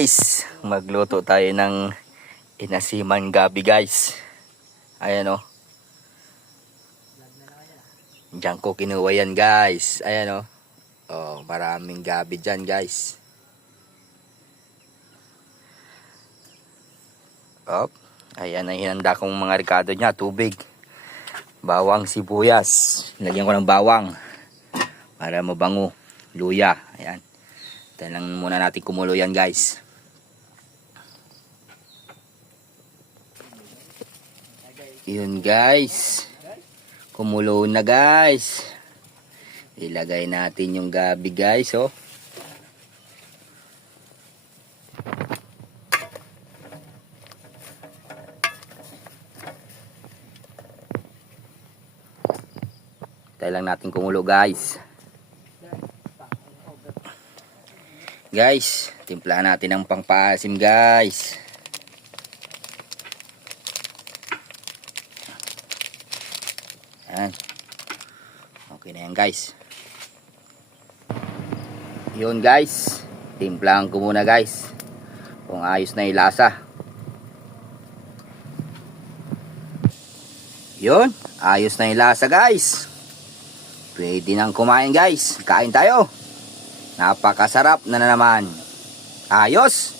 Guys, magluto tayo ng inasiman gabi guys. Ayan o. Diyan ko kinuha yan guys. Ayan o. Oh, maraming gabi dyan guys. Op. Ayan ang hinanda kong mga ricado niya. Tubig. Bawang sibuyas. Lagyan ko ng bawang. Para mabango. Luya. Ayan. Tayo lang muna natin kumulo yan guys. Yun guys. Kumulo na guys. Ilagay natin yung gabi guys oh. Tayo lang natin kumulo guys. Guys, timplahan natin ng pangpaasim guys. Ayan. Okay na yan guys. Yun guys. Timplahan ko muna guys. Kung ayos na yung lasa. Yun. Ayos na yung lasa guys. Pwede nang kumain guys. Kain tayo. Napakasarap na naman. Ayos.